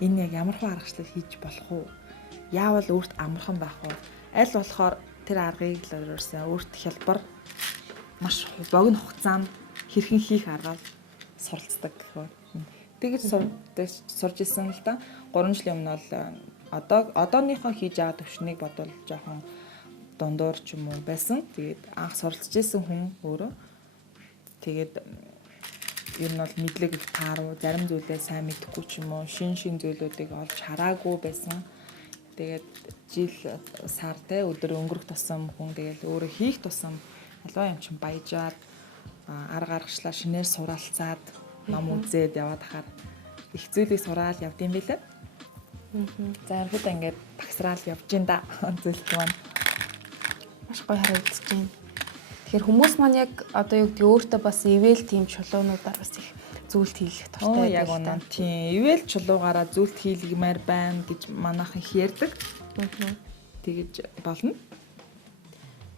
энэ яг ямар хөө аргачлал хийж болох уу? Яавал өөрт амархан байх уу? Аль болохоор тэр аргыг л өөрөөсөө өөрт хялбар маш богино хугацаанд хэрхэн хийх аргаар суралцдаг гэхөө. Тэгэж сурж исэн л да. 3 жилийн өмнө бол одооныхоо хийж байгаа төвшнийг бодвол жоохон дундуур ч юм уу байсан. Тэгээд анх суралцж исэн хүн өөрөө тэгээд ер нь бол мэдлэг их тааруу, зарим зүйлээ сайн мэдэхгүй ч юм уу, шин зүйлүүдийг олж хараагүй байсан. Тэгээд жил сар те өдөр өнгөрөх тусам хүн тэгээд өөрөө хийх тусам аливаа юм чинь баяжаад арга аргачлаа шинээр суралцаад ном үзээд яваад хахаар их зүйлийг сураал явд юм билээ. За ерөөдөө ингээд багсраал явж ин да зүйлт маань Маш гоё харагдаж байна. Тэгэхээр хүмүүс маань яг одоо юу гэдэг өөртөө бас ивэл тийм чулуунуудаар бас их зүйлт хийх дуртай яг үнэн тийм ивэл чулуугаараа зүйлт хийлгэмээр байна гэж манайхан их ярьдаг. Тэгэж болно.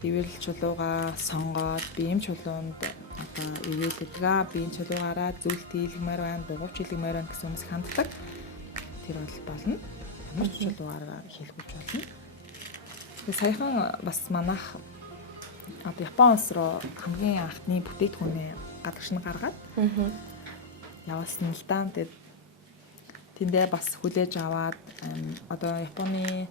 Ивэл чулуугаа сонгоод биеэм чулуунд одоо ивэл гэдгээ биеэм чулуугаараа зүйлт хийлгэмээр байна, бугуйч хийлгэмээр байна гэсэн хүмүүс ханддаг. Тэр бол болно. Ямар ч чулуугаараа хийлгэж болно. Тэгээ саяхан бас манайх одоо Япон улс руу хамгийн анхны бүтээтгүүнээ гадагш нь гаргаад явуулсан л да. Тэгээд тэндээ бас хүлээж аваад одоо Японы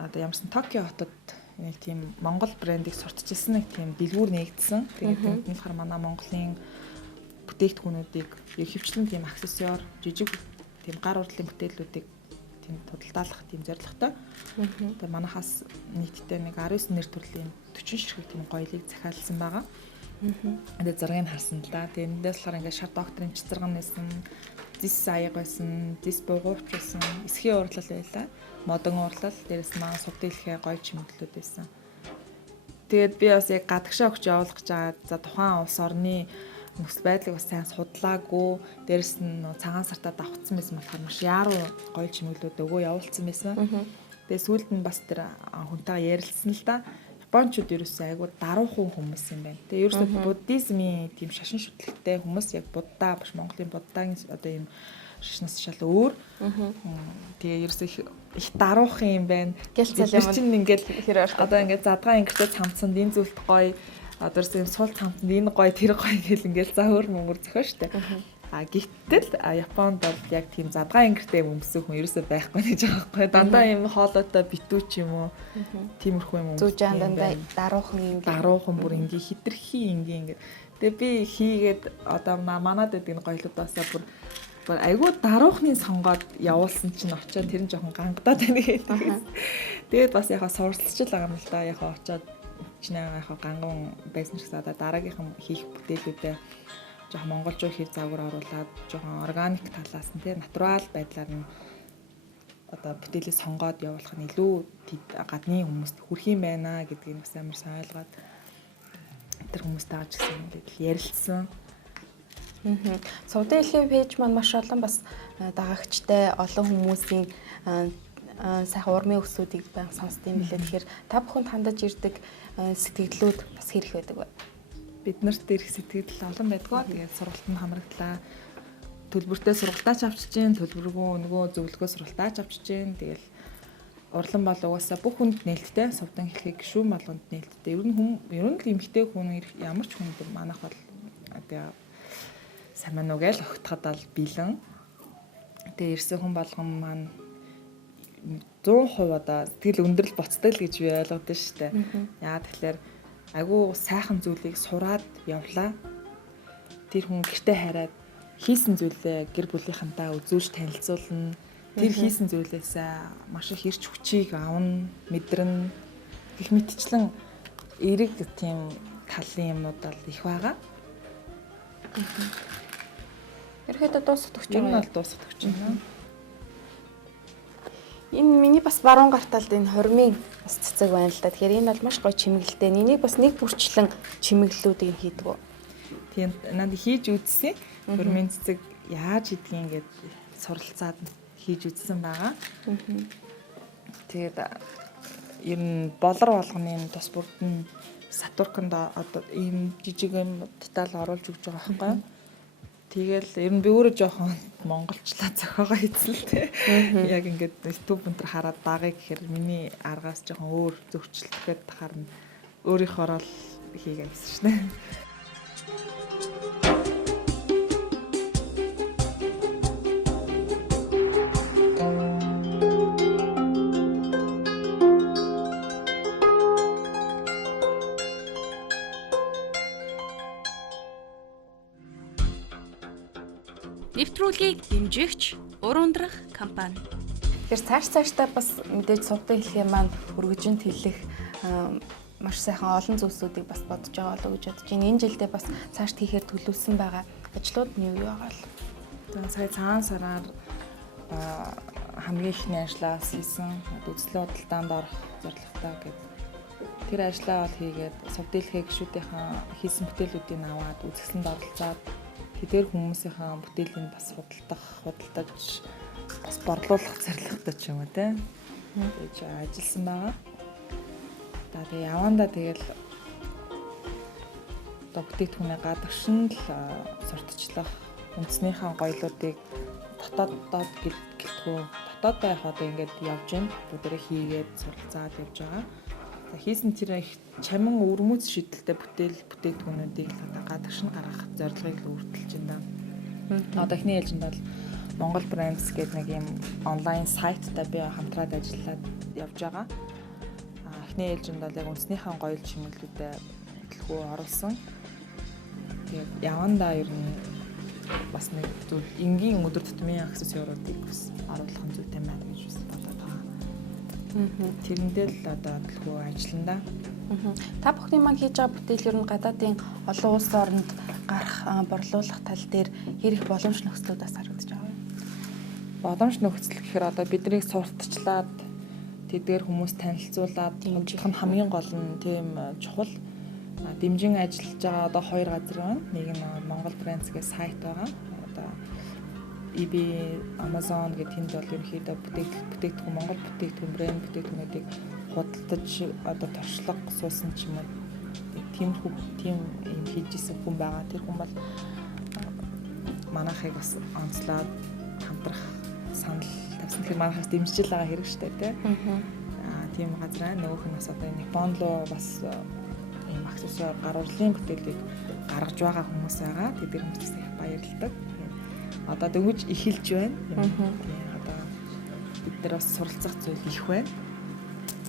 одоо ямарсан Токио хотод нэг тийм Монгол брендийг сурталчилсан нэг тийм дэлгүүр нэгдсэн. Тэгээд тэнд хар манай Монголын бүтээгдэхүүнүүдийг хөвчлэн тийм аксессуар, жижиг тийм гар урдлын бүтээлүүдийг тийм тодалдаалах тийм зорилготой. Тэгээд манайхаас нийтдээ нэг 19 нэр төрлийн 40 ширхэг тийм гоёлыг захиалсан байгаа. Тэгээд зургийг харсан л да. Тэгээд эндээс болохоор ингээд шар докторын цэцэргэн нэсэн, зис аяг байсан, зис бугуйч байсан, эсхийн урлал байлаа. Модон урлал, дээрэс маань суд дэлхээ гоё чимэглэлүүд байсан. Тэгээд би бас яг гадагшаа өгч явуулах гэж байгаа. За тухайн улс орны нөхцөл байдлыг бас сайн судлаагүй. Дээрэс нь цагаан сартаа давхцсан байсан болохоор маш яруу гоё чимэглэлүүд өгөө явуулсан байсан. Тэгээд сүүлд нь бас тэр хүнтэйгээ ярилцсан л да. Япончууд ерөөсөө айгуу даруухан хүмүүс юм байна. Тэгээ ерөөсөө буддизмын тийм шашин шүтлэгтэй хүмүүс яг будда биш Монголын буддагийн одоо ийм шашнаас шал өөр. Тэгээ ерөөсөө их даруухан юм байна. Гэлцэл чинь ингээд одоо ингээд задгаан ингэртэй цамцсанд энэ зүйлт гоё одоо ерөөсөө сул цамцсанд энэ гоё тэр гоё гэл ингээд за өөр мөнгөр зөхөө штэ. Гэтэл Японд бол яг тийм задгаан ингэртэй өмсөх хүн ерөөсөө байхгүй гэж байгаа байхгүй. Дандаа ийм хоолойтой битүүч юм уу. Тиймэрхүү юм. Зүүж дандаа даруухан бүр ингээ хитрхи ингээ. Тэгээ би хийгээд одоо манад гэдэг энэ гоёлуудаасаа бүр айгүй даруухны сонгоод явуулсан чинь очиод тэр нь жоохон гангадаад байна гэдэг. Тэгээд бас яхаа суралцж байгаа юм л да. Яхаа очиод чинээ яхаа ганган байсан ч гэсэн дараагийнхан хийх бүтээлүүдээ жоохон монголчууд хэр загвар оруулаад жоохон органик талаас нь тийм натурал байдлаар нь одоо бүтээлээ сонгоод явуулах нь илүү гадны хүмүүст хүрх юм байна гэдгийг бас амар сайн ойлгоод тэр хүмүүстэй авч гисэн ингээд ярилцсан. Суд дэлхийн пэйж маань маш олон бас дагагчтай олон хүмүүсийн сайхан урмын өсвүүдийг баян сонсд юм билээ. Тэгэхээр та бүхэнд хандаж ирдэг сэтгэлдлүүд бас хэрэг байдаг бай. Бид нарт ирэх сэтгэл олон байдгаа. Тэгээд сургалтанд хамрагдлаа. Төлбөртэй сургалтаач авчиж гин, төлбөргүй нөгөө зөвлөгөө сургалтаач авчиж гин. Тэгэл урлан бол угаасаа бүх хүнд нээлттэй, сувдан хэлхийг гişүүн болгонд нээлттэй. Ер нь л эмэгтэй хүн ямар ч хүн манайх бол одоо саман угаал огтхад бол бэлэн. Тэгээ ирсэн хүн болгон маань 100% одоо сэтгэл өндрөл боцтой л гэж би ойлгоод байна шүү дээ. Яагаад тэгэхээр айгүй сайхан зүйлийг сураад явлаа. Тэр хүн гэртээ хараад хийсэн зүйлээ гэр бүлийнхэнтэй үзүүлж танилцуулна. Тэр хийсэн зүйлээсээ маш их эрч хүчийг авна, мэдрэн гэх мэтчлэн эрэг тийм талын юмнууд бол их байгаа. Ерөөдөө дуусах гэж Энэ байна. бол дуусах гэж байна. Энэ миний бас баруун гарталд энэ хормын бас цэцэг байна л да. Тэгэхээр энэ бол маш гоё чимэглэлтэй. Энийг бас нэг бүрчлэн чимэглэлүүдийг хийдэг үү? Тийм надад хийж үзсэн. Хормын цэцэг яаж хийдгийг ингээд суралцаад хийж үзсэн байгаа. Тэгээд ер нь болор болгоны тус бүрд нь сатурканд одоо ийм жижиг юм деталь оруулж өгч байгаа байхгүй юу? Тэгэл ер нь би өөрөө жоохон монголчлаа зохиогоо эзэлтэй. Яг ингээд YouTube өнтер хараад дагыг гэхээр миний аргаас жоохон өөр зөвчлөлтгээд харна. Өөрийнхөө л хийгээ гэсэн шнэ. Нэвтрүүлгийг дэмжигч урундрах компани. Тэгэхээр цаашдаа бас мэдээж сувгтай хэлхээ маань өргөжинд хэлэх маш сайхан олон зүйлсүүдийг бас бодож байгаа болов уу гэж бодож байна. Энэ жилдээ бас цаашд хийхээр төлөвлөсөн байгаа ажлууд нь юу байгаа вэ? Тэгээд сая цагаан сараар хамгийн ихний ажлаас хийсэн үзлээ худалдаанд орох зорилготой гэдэг. Тэр ажлаа бол хийгээд сувдээлхээ гишүүдийн хийсэн бүтээлүүдийг аваад үзэсгэлэнд оролцоод тэдгээр хүмүүсийн бүтээлийн бас худалдаж бас борлуулах зорилготой ч юм уу те. Тэгж ажилласан байгаа. Тэгээ явандаа тэгэл одоо бүтээгдэхүүнээ гадагшин л сурталчлах үндснийхэн гоёлуудыг дотооддод гэлтгүү дотооддоо яг одоо ингээд явж байна. Бүгдээ хийгээд суралцаад явж байгаа. Хийсэн тэр их чамин өрмөц шидэлтэй бүтээгдэхүүнүүдийг л одоо гадагшин гаргах зорилгыг л үргэлжилж байна. Одоо эхний ээлжинд бол Монгол Brands гэдэг нэг юм онлайн сайттай би хамтраад ажиллаад явж байгаа. Эхний ээлжинд бол яг үндснийхэн гоёл чимэглэлүүдэд төлхөө оруулсан. Тэгээд явандаа ер нь бас нэг зүйл энгийн өдөр тутмын аксессуаруудыг бас оруулах нь зүйтэй байна гэж бас бодоод байгаа. Тэрэндээ л одоо төлхөө ажиллана. Та бүхний маань хийж байгаа бүтээл ер нь гадаадын олон улс орнд гарах борлуулах тал дээр хэр их боломж нөхцлүүдээс харагдаж байгаа вэ? Боломж нөхцөл гэхээр одоо биднийг сурталчлаад тэдгээр хүмүүс танилцуулаад дэмжих нь хамгийн гол нь тийм чухал. Дэмжин ажиллаж байгаа одоо хоёр газар байна. Нэг нь Монгол Brands гэх сайт байгаа. Одоо eBay, Amazon гэх тэнд бол ерөнхийдөө бүтээгдэхүүн Монгол бүтээгдэхүүн брэнд бүтээгдэхүүнүүдийг худалдаж одоо туршлага суусан ч юм уу. Тийм юм хийжсэн хүн байгаа. Тэр хүн бол манайхыг бас онцлоод хамтрах санал тавьсан. Тэгэхээр манайхаас дэмжиж байгаа хэрэг штэ тий. Тийм газар нөгөөх нь бас одоо Японд руу бас ийм аксессуар гарууллын бүтээлийг гаргаж байгаа хүмүүс байгаа. Тэдгээр хүмүүст их баярлалдаг. Одоо дөнгөж эхэлж байна. Одоо бид нар бас суралцах зүйл их байна.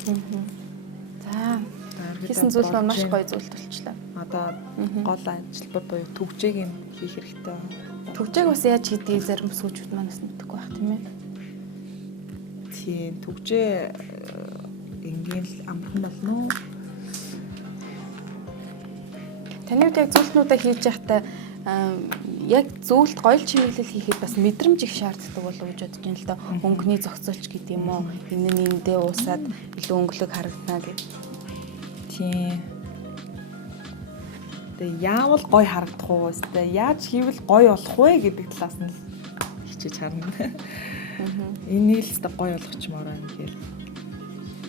За хийсэн зүйл маань маш гоё зүйл болчихлоо. Одоо гол ажилбар буюу төгжээг нь хийх хэрэгтэй. Төгжээг бас яаж хийдгийг зарим сүүчүүд манаас мэдэхгүй байх тийм ээ. Тийм төгжээ энгийн л амархан болно уу? Таны үед яг зүйлтнүүдээ хийж байхдаа яг зөвлөлт гоёл чимэглэл хийхэд бас мэдрэмж их шаарддаг болов уу гэж бодож байна л да. Өнгөний зохицуулч гэдэг юм уу? Энэ нь эндээ уусаад илүү өнгөлөг харагдана гэх. Тийм. Тэгээ яавал гоё харагдах уу өстэй? Яаж хийвэл гоё болох вэ гэдэг талаас нь хичээж харна. Энийг л өстэй гоё болгочмоор байна гэхээр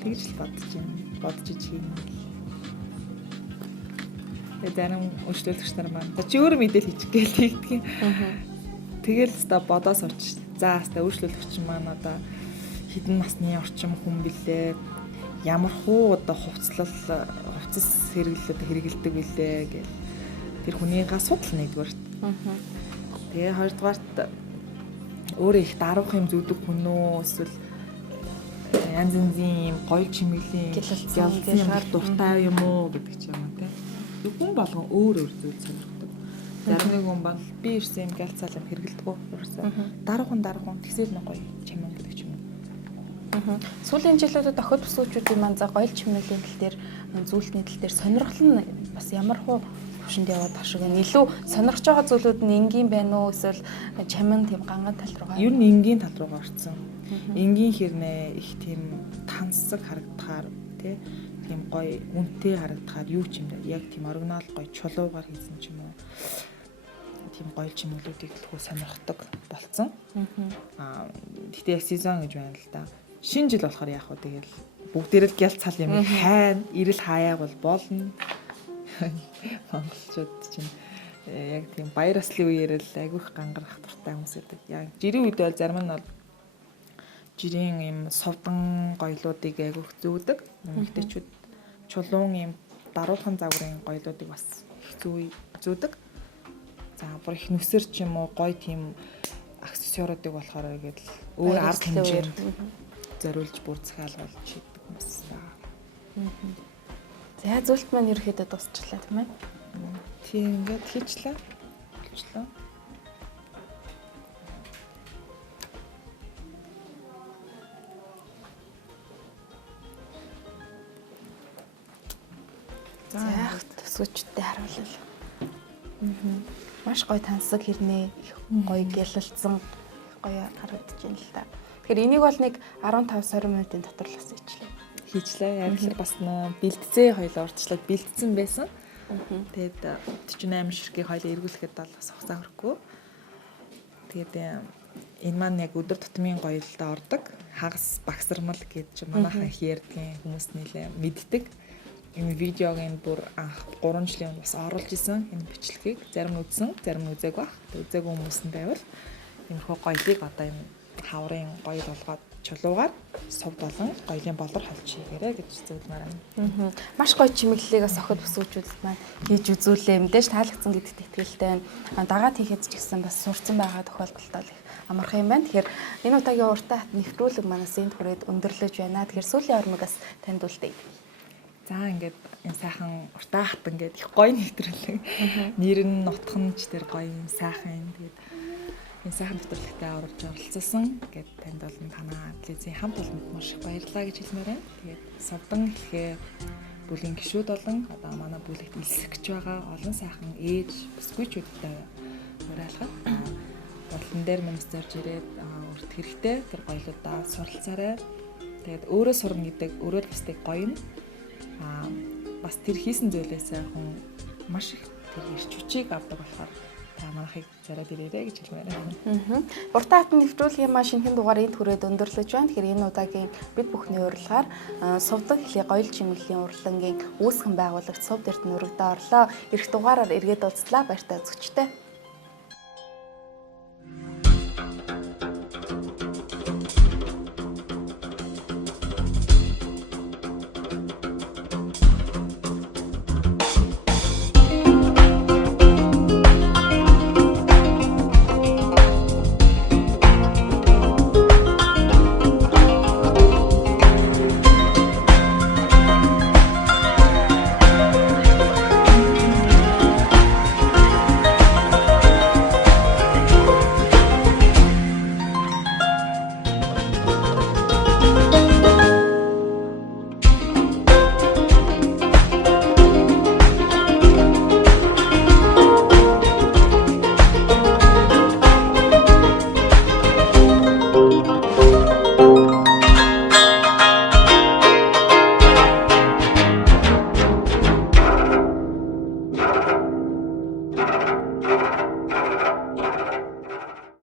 тэгж л бодож байна. Бодож хийнэ. Тэгээ зарим үйлчлүүлэгч нар маань чи өөрөө мэдээл хийчих гээл хийдэг. Тэгэл өстэй бодоо сурч. За өстэй үйлчлүүлэгч маань одоо хэдэн насны орчим хүн блэ? Ямар хуу одоо хувцас хэрэгэлдэг билээ гэл тэр хүнийгээ асуудал нэгдүгээр. Тэгээ хоёрдугаарт өөрөө их даруух юм зүудэг хүн үү эсвэл янз янзын юм гоё чимэглэлийн гэлэлцээр дуртай юм уу гэдэг ч юм уу те. Хүн болгон өөр өөр зүйл сонирхдаг. Зарим нэг хүн бол би ирсэн юм гэлцаал юм хэрэгэлдэг үү. Даруухан тэгсээр нэг гоё чимээ гэдэг ч юм уу. Сүүлийн жилүүдэд охид бүсгүүчүүдийн маань за гоёл чимээлийн тал дээр зүйлтний тал дээр сонирхол нь бас ямар хуу төвшөнд яваад тах шиг байна. Илүү сонирхож байгаа зүйлүүд нь энгийн байна уу эсвэл чамин тийм ганган тал руугаа? Ер нь энгийн тал руугаа орсон. Энгийн хэрнээ их тийм тансаг харагдахаар тий тийм гоё үнэтэй харагдахаар юу ч юм даа. Яг тийм оригинал гоё чулуугаар хийсэн ч юм уу. Тийм гоё чимэглүүдийг төлхөө сонирхдаг болцсон. Гэхдээ яг сезон гэж байна л да. Шинэ жил болохоор яах вэ тэгэл бүгдээрээ л гялцал юм хайна, ирэл хаяа бол болно. Монголчууд чинь яг тийм баяр ёслолын үеэр л айгүйх гангарах дуртай хүмүүс байдаг. Яг жирийн үед бол зарим нь бол жирийн юм совдан гоёлуудыг айгүйх зүүдэг. Эмэгтэйчүүд чулуун юм даруулхан загварын гоёлуудыг бас их зүүдэг. За бүр их нүсэр ч юм уу гоё тийм аксессуаруудыг болохоор ингээд өөр арга хэмжээнд зориулж бүр захиалгуулж хийдэг хүмүүс байна. За зүйлт маань ерөөхдөө дуусчлаа тийм ээ. Тийм ингээд хийчлээ. Болчлоо. За төсвөчтэй харуулъя. Маш гоё тансаг хэрнээ гоё гялалцсан гоё харагдаж байна л та. Тэгэхээр энийг бол нэг 15-20 минутын дотор л бас хийчлээ. Яг л бас бэлтцээ хоёлоо урдчлаад бэлтцсэн байсан. Тэгээд 48 ширхгийг хоёлоо эргүүлэхэд бол бас хугацаа хөрөхгүй. Тэгээд энэ маань яг өдөр тутмын гоёлдоо ордог. Хагас багсармал гэж манайхан их ярьдгийн хүмүүс нэлээ мэддэг. Энэ видеогийн бүр анх 3 жилийн өмнө бас оруулж исэн энэ бичлэгийг зарим нь үзсэн, зарим нь үзээгүй баг. Тэгээд үзээгүй хүмүүс нь байвал энэ хөө гоёлыг одоо энэ хаврын гоёл болгоод чулуугаар сувд болон гоёлын болор холж хийгээрэй гэж зөвлөмөр байна. Маш гоё чимэглэлийг бас охид бүсгүүчүүдэд маань хийж үзүүлээ. Мэдээж таалагдсан гэдэгт итгэлтэй байна. Дагаад хийхэд ч гэсэн бас сурцсан байгаа тохиолдолд их амархан юм байна. Тэгэхээр энэ удаагийн уртаа хат нэвтрүүлэг манаас энд хүрээд өндөрлөж байна. Тэгэхээр сүүлийн ормогоос танд үлдээе. За ингээд энэ сайхан уртаа хат ингээд их гоё нэвтрүүлэг. Нэр нь нутхан ч тэр гоё юм сайхан юм. Тэгээд энэ сайхан нэвтрүүлэгтээ оролцуулсан гэд танд болон танаа телевизийн хамт олонд маш их баярлалаа гэж хэлмээр байна. Тэгээд совдан хэлхээ бүлийн гишүүд болон одоо манай бүлэгт элсэгч байгаа олон сайхан ээж бүсгүйчүүдтэй уриалахад бодлон дээр мэнс зорж ирээд урт хэрэгтэй тэр гоёлуудаа суралцаарай. Тэгээд өөрөө сурна гэдэг өөрөө л бусдыг гоё нь бас тэр хийсэн зүйлээсээ хүн маш их тэр ирч хүчийг авдаг болохоор та манайхыг зараад ирээрэй гэж хэлмээр байна. Уртаа хатан нэвтрүүлгийн маань шинэхэн дугаар энд хүрээд өндөрлөж байна. Тэгэхээр энэ удаагийн бид бүхний урилгаар сувдаг хэлний гоёл чимэглэлийн урлагийн үүсгэн байгуулагч Сувд Эрдэнэ өргөдөө орлоо. Ирэх дугаараар эргээд уулзлаа. Баяртай үзэгчтэй.